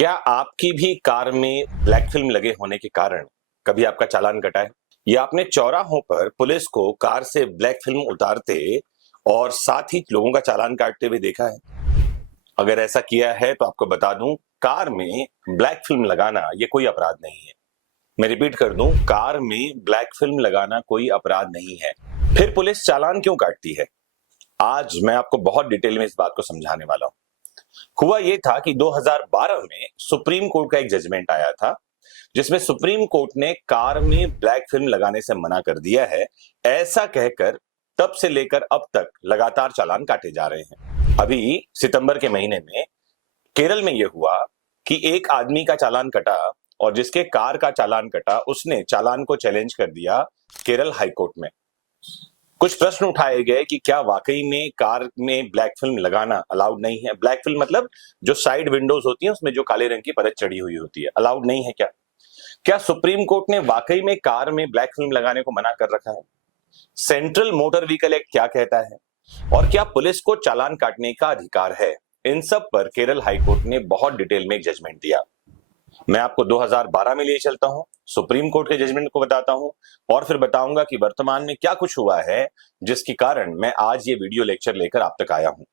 क्या आपकी भी कार में ब्लैक फिल्म लगे होने के कारण कभी आपका चालान कटा है? या आपने चौराहों पर पुलिस को कार से ब्लैक फिल्म उतारते और साथ ही लोगों का चालान काटते हुए देखा है? अगर ऐसा किया है तो आपको बता दूं, कार में ब्लैक फिल्म लगाना ये कोई अपराध नहीं है। मैं रिपीट कर दूं, कार में ब्लैक फिल्म लगाना कोई अपराध नहीं है। फिर पुलिस चालान क्यों काटती है? आज मैं आपको बहुत डिटेल में इस बात को समझाने वाला हूं। हुआ यह था कि 2012 में सुप्रीम कोर्ट का एक जजमेंट आया था, जिसमें सुप्रीम कोर्ट ने कार में ब्लैक फिल्म लगाने से मना कर दिया है। ऐसा कहकर तब से लेकर अब तक लगातार चालान काटे जा रहे हैं। अभी सितंबर के महीने में केरल में यह हुआ कि एक आदमी का चालान कटा और जिसके कार का चालान कटा उसने चालान को चैलेंज कर दिया केरल हाईकोर्ट में। कुछ प्रश्न उठाए गए कि क्या वाकई में कार में ब्लैक फिल्म लगाना अलाउड नहीं है? ब्लैक फिल्म मतलब जो साइड विंडोज होती हैं उसमें जो काले रंग की परत चढ़ी हुई होती है, अलाउड नहीं है क्या? क्या सुप्रीम कोर्ट ने वाकई में कार में ब्लैक फिल्म लगाने को मना कर रखा है? सेंट्रल मोटर व्हीकल एक्ट क्या कहता है? और क्या पुलिस को चालान काटने का अधिकार है? इन सब पर केरल हाईकोर्ट ने बहुत डिटेल में एक जजमेंट दिया। मैं आपको 2012 में लिए चलता हूं, सुप्रीम कोर्ट के जजमेंट को बताता हूं और फिर बताऊंगा कि वर्तमान में क्या कुछ हुआ है जिसके कारण मैं आज ये वीडियो लेक्चर लेकर आप तक आया हूं।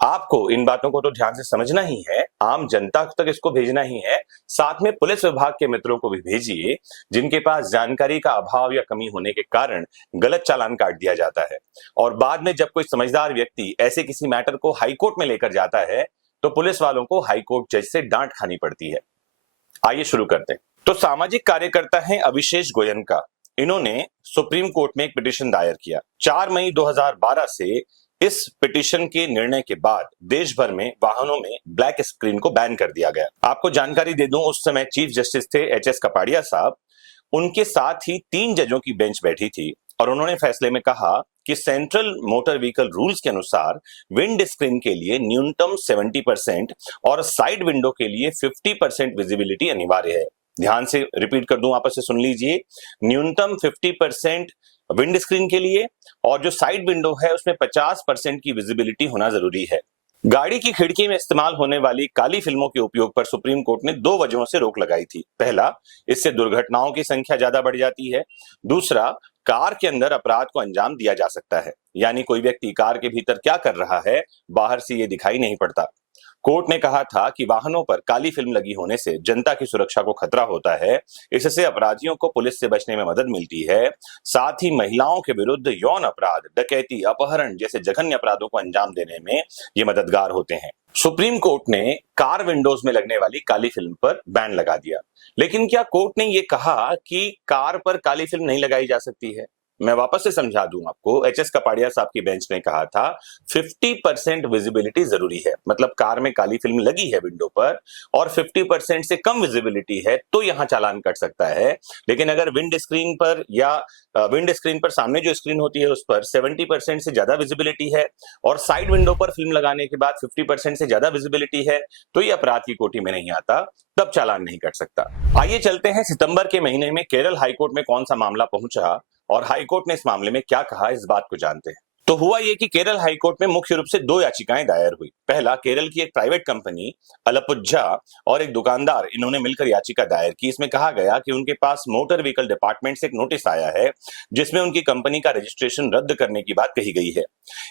आपको इन बातों को तो ध्यान से समझना ही है, आम जनता तक इसको भेजना ही है, साथ में पुलिस विभाग के मित्रों को भी भेजिए जिनके पास जानकारी का अभाव या कमी होने के कारण गलत चालान काट दिया जाता है और बाद में जब कोई समझदार व्यक्ति ऐसे किसी मैटर को हाईकोर्ट में लेकर जाता है तो पुलिस वालों को हाईकोर्ट जज से डांट खानी पड़ती है। आइए शुरू करते हैं। तो सामाजिक कार्यकर्ता हैं अभिषेक गोयनका। इन्होंने सुप्रीम कोर्ट में एक पिटीशन दायर किया। 4 मई 2012 से इस पिटीशन के निर्णय के बाद देश भर में वाहनों में ब्लैक स्क्रीन को बैन कर दिया गया। आपको जानकारी दे दूं, उस समय चीफ जस्टिस थे एच.एस. कपाड़िया साहब। उनके साथ ही 3 जजों की बेंच बैठी थी और उन्होंने फैसले में कहा कि सेंट्रल मोटर व्हीकल रूल्स के अनुसार विंड स्क्रीन के लिए न्यूनतम 70% और साइड विंडो के लिए 50% विजिबिलिटी अनिवार्य है। ध्यान से रिपीट कर दूं, आपस से सुन लीजिए। न्यूनतम 50% विंड स्क्रीन के लिए और जो साइड विंडो है उसमें 50% की विजिबिलिटी होना जरूरी है। गाड़ी की खिड़की में इस्तेमाल होने वाली काली फिल्मों के उपयोग पर सुप्रीम कोर्ट ने 2 वजहों से रोक लगाई थी। पहला, इससे दुर्घटनाओं की संख्या ज्यादा बढ़ जाती है। दूसरा, कार के अंदर अपराध को अंजाम दिया जा सकता है, यानी कोई व्यक्ति कार के भीतर क्या कर रहा है बाहर से ये दिखाई नहीं पड़ता। कोर्ट ने कहा था कि वाहनों पर काली फिल्म लगी होने से जनता की सुरक्षा को खतरा होता है, इससे अपराधियों को पुलिस से बचने में मदद मिलती है, साथ ही महिलाओं के विरुद्ध यौन अपराध, डकैती, अपहरण जैसे जघन्य अपराधों को अंजाम देने में ये मददगार होते हैं। सुप्रीम कोर्ट ने कार विंडोज में लगने वाली काली फिल्म पर बैन लगा दिया, लेकिन क्या कोर्ट ने ये कहा कि कार पर काली फिल्म नहीं लगाई जा सकती है? मैं वापस से समझा दूं आपको। एच.एस. कपाड़िया साहब की बेंच ने कहा था 50% विजिबिलिटी जरूरी है, मतलब कार में काली फिल्म लगी है विंडो पर और 50% से कम विजिबिलिटी है तो यहां चालान कट सकता है। लेकिन अगर विंड स्क्रीन पर या विंड स्क्रीन पर सामने जो स्क्रीन होती है उस पर 70% से ज्यादा विजिबिलिटी है और साइड विंडो पर फिल्म लगाने के बाद 50% से ज्यादा विजिबिलिटी है तो ये अपराध की कोटि में नहीं आता, तब चालान नहीं कट सकता। आइए चलते हैं सितंबर के महीने में केरल हाईकोर्ट में कौन सा मामला पहुंचा और हाईकोर्ट ने इस मामले में क्या कहा, इस बात को जानते हैं। तो हुआ यह कि केरल हाईकोर्ट में मुख्य रूप से 2 याचिकाएं दायर हुई। पहला, केरल की एक प्राइवेट कंपनी अलपुझा और एक दुकानदार, इन्होंने मिलकर याचिका दायर की। इसमें कहा गया कि उनके पास मोटर व्हीकल डिपार्टमेंट से एक नोटिस आया है जिसमें उनकी कंपनी का रजिस्ट्रेशन रद्द करने की बात कही गई है।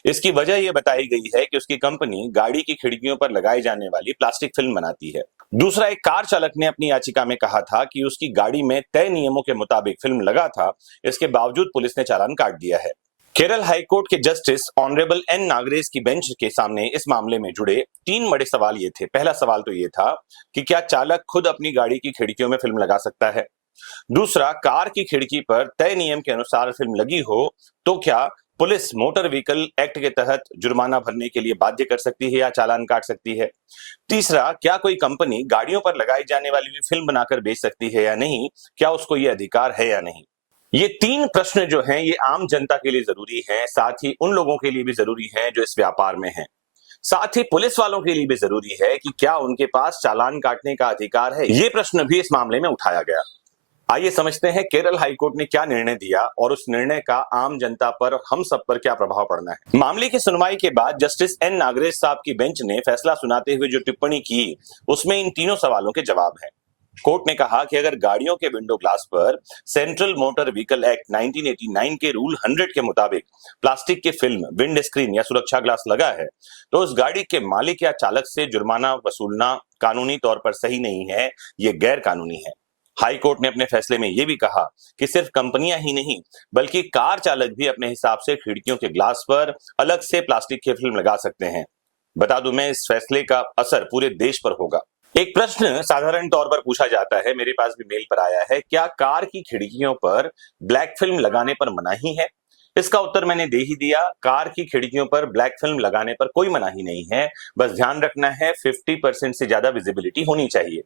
इसकी वजह यह बताई गई है कि उसकी कंपनी गाड़ी की खिड़कियों पर लगाई जाने वाली प्लास्टिक फिल्म बनाती है। दूसरा, एक कार चालक ने अपनी याचिका में कहा था कि उसकी गाड़ी में तय नियमों के मुताबिक फिल्म लगा था, इसके बावजूद पुलिस ने चालान काट दिया है। केरल हाईकोर्ट के जस्टिस ऑनरेबल एन नागरेज की बेंच के सामने इस मामले में जुड़े 3 बड़े सवाल ये थे। पहला सवाल तो ये था कि क्या चालक खुद अपनी गाड़ी की खिड़कियों में फिल्म लगा सकता है? दूसरा, कार की खिड़की पर तय नियम के अनुसार फिल्म लगी हो तो क्या पुलिस मोटर व्हीकल एक्ट के तहत जुर्माना भरने के लिए बाध्य कर सकती है या चालान काट सकती है? तीसरा, क्या कोई कंपनी गाड़ियों पर लगाई जाने वाली फिल्म बनाकर बेच सकती है या नहीं? क्या उसको ये अधिकार है या नहीं? ये 3 प्रश्न जो हैं ये आम जनता के लिए जरूरी हैं, साथ ही उन लोगों के लिए भी जरूरी हैं जो इस व्यापार में हैं। साथ ही पुलिस वालों के लिए भी जरूरी है कि क्या उनके पास चालान काटने का अधिकार है। ये प्रश्न भी इस मामले में उठाया गया। आइए समझते हैं केरल हाईकोर्ट ने क्या निर्णय दिया और उस निर्णय का आम जनता पर, हम सब पर क्या प्रभाव पड़ना है। मामले की सुनवाई के बाद जस्टिस एन नागरेश साहब की बेंच ने फैसला सुनाते हुए जो टिप्पणी की, उसमें इन तीनों सवालों के जवाब हैं। कोर्ट ने कहा कि अगर गाड़ियों के विंडो ग्लास पर सेंट्रल मोटर व्हीकल एक्ट 1989 के रूल 100 के मुताबिक प्लास्टिक की फिल्म, विंड स्क्रीन या सुरक्षा ग्लास लगा है, तो उस गाड़ी के मालिक या चालक से जुर्माना वसूलना कानूनी तौर पर सही नहीं है, ये गैर कानूनी है। हाई कोर्ट ने अपने फैसले में यह भी कहा कि सिर्फ कंपनियां ही नहीं बल्कि कार चालक भी अपने हिसाब से खिड़कियों के ग्लास पर अलग से प्लास्टिक की फिल्म लगा सकते हैं। बता दूं मैं, इस फैसले का असर पूरे देश पर होगा। एक प्रश्न साधारण तौर पर पूछा जाता है, मेरे पास भी मेल पर आया है, क्या कार की खिड़कियों पर ब्लैक फिल्म लगाने पर मनाही है? इसका उत्तर मैंने दे ही दिया। कार की खिड़कियों पर ब्लैक फिल्म लगाने पर कोई मनाही नहीं है, बस ध्यान रखना है 50% से ज्यादा विजिबिलिटी होनी चाहिए।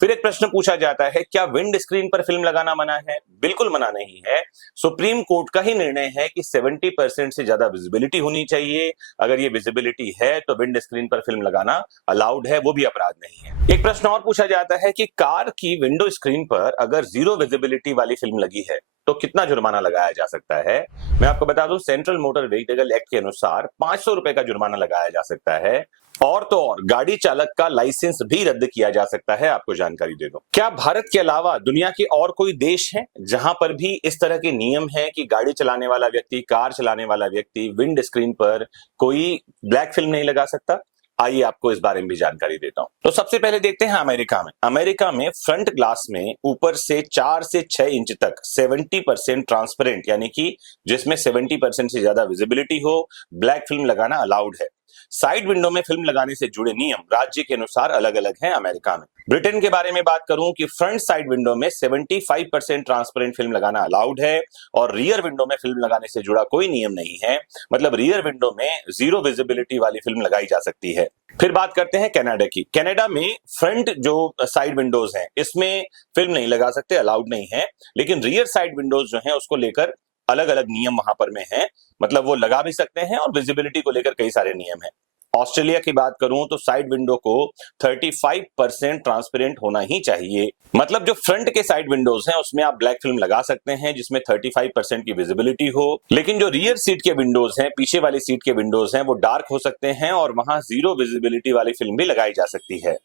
फिर एक प्रश्न पूछा जाता है, क्या विंड स्क्रीन पर फिल्म लगाना मना है? बिल्कुल मना नहीं है। सुप्रीम कोर्ट का ही निर्णय है कि 70% से ज्यादा विजिबिलिटी होनी चाहिए। अगर ये विजिबिलिटी है तो विंड स्क्रीन पर फिल्म लगाना अलाउड है, वो भी अपराध नहीं है। एक प्रश्न और पूछा जाता है कि कार की विंडो स्क्रीन पर अगर जीरो विजिबिलिटी वाली फिल्म लगी है तो कितना जुर्माना लगाया जा सकता है? मैं आपको बता दूं, सेंट्रल मोटर व्हीकल एक्ट के अनुसार 500 रुपए का जुर्माना लगाया जा सकता है और तो और गाड़ी चालक का लाइसेंस भी रद्द किया जा सकता है। आपको जानकारी दे दूं, क्या भारत के अलावा दुनिया के और कोई देश है जहां पर भी इस तरह के नियम है कि गाड़ी चलाने वाला व्यक्ति, कार चलाने वाला व्यक्ति विंड स्क्रीन पर कोई ब्लैक फिल्म नहीं लगा सकता? आइए आपको इस बारे में भी जानकारी देता हूं। तो सबसे पहले देखते हैं अमेरिका में। अमेरिका में फ्रंट ग्लास में ऊपर से 4 से 6 इंच तक 70% ट्रांसपेरेंट, यानी कि जिसमें 70% से ज्यादा विजिबिलिटी हो, ब्लैक फिल्म लगाना अलाउड है। साइड विंडो में फिल्म लगाने से जुड़े नियम राज्य के अनुसार अलग अलग हैं अमेरिका में। ब्रिटेन के बारे में बात करूं कि फ्रंट साइड विंडो में 75% ट्रांसपेरेंट फिल्म लगाना अलाउड है और रियर विंडो में फिल्म लगाने से जुड़ा कोई नियम नहीं है, मतलब रियर विंडो में जीरो विजिबिलिटी वाली फिल्म लगाई जा सकती है। फिर बात करते हैं कनाडा की। कनाडा में फ्रंट जो साइड विंडोज हैं इसमें फिल्म नहीं लगा सकते, अलाउड नहीं है, लेकिन रियर साइड विंडोज जो हैं उसको लेकर अलग अलग नियम वहां पर में हैं, मतलब वो लगा भी सकते हैं और विजिबिलिटी को लेकर कई सारे नियम हैं। ऑस्ट्रेलिया की बात करूं तो साइड विंडो को 35% ट्रांसपेरेंट होना ही चाहिए, मतलब जो फ्रंट के साइड विंडोज हैं उसमें आप ब्लैक फिल्म लगा सकते हैं जिसमें 35% की विजिबिलिटी हो, लेकिन जो रियर सीट के विंडोज हैं, पीछे वाली सीट के विंडोज हैं, वो डार्क हो सकते हैं और वहां जीरो विजिबिलिटी वाली फिल्म भी लगाई जा सकती है।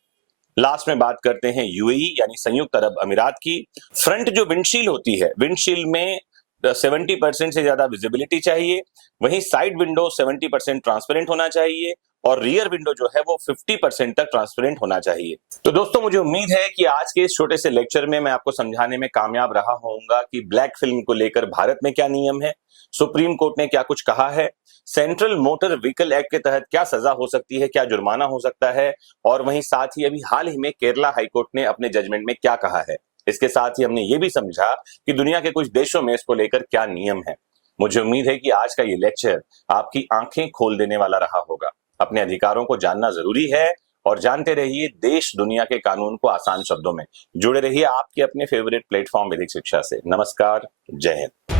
लास्ट में बात करते हैं यूएई यानी संयुक्त अरब अमीरात की। फ्रंट जो विंडशील्ड होती है, विंडशील्ड में 70% से ज्यादा विजिबिलिटी चाहिए, वहीं साइड विंडो 70% ट्रांसपेरेंट होना चाहिए और रियर विंडो जो है वो 50% तक ट्रांसपेरेंट होना चाहिए। तो दोस्तों, मुझे उम्मीद है कि आज के इस छोटे से लेक्चर में मैं आपको समझाने में कामयाब रहा होऊंगा कि ब्लैक फिल्म को लेकर भारत में क्या नियम है, सुप्रीम कोर्ट ने क्या कुछ कहा है, सेंट्रल मोटर व्हीकल एक्ट के तहत क्या सजा हो सकती है, क्या जुर्माना हो सकता है, और वहीं साथ ही अभी हाल ही में केरला हाईकोर्ट ने अपने जजमेंट में क्या कहा है। इसके साथ ही हमने ये भी समझा कि दुनिया के कुछ देशों में इसको लेकर क्या नियम है। मुझे उम्मीद है कि आज का ये लेक्चर आपकी आंखें खोल देने वाला रहा होगा। अपने अधिकारों को जानना जरूरी है और जानते रहिए देश दुनिया के कानून को आसान शब्दों में। जुड़े रहिए आपके अपने फेवरेट प्लेटफॉर्म विधिक शिक्षा से। नमस्कार, जय हिंद।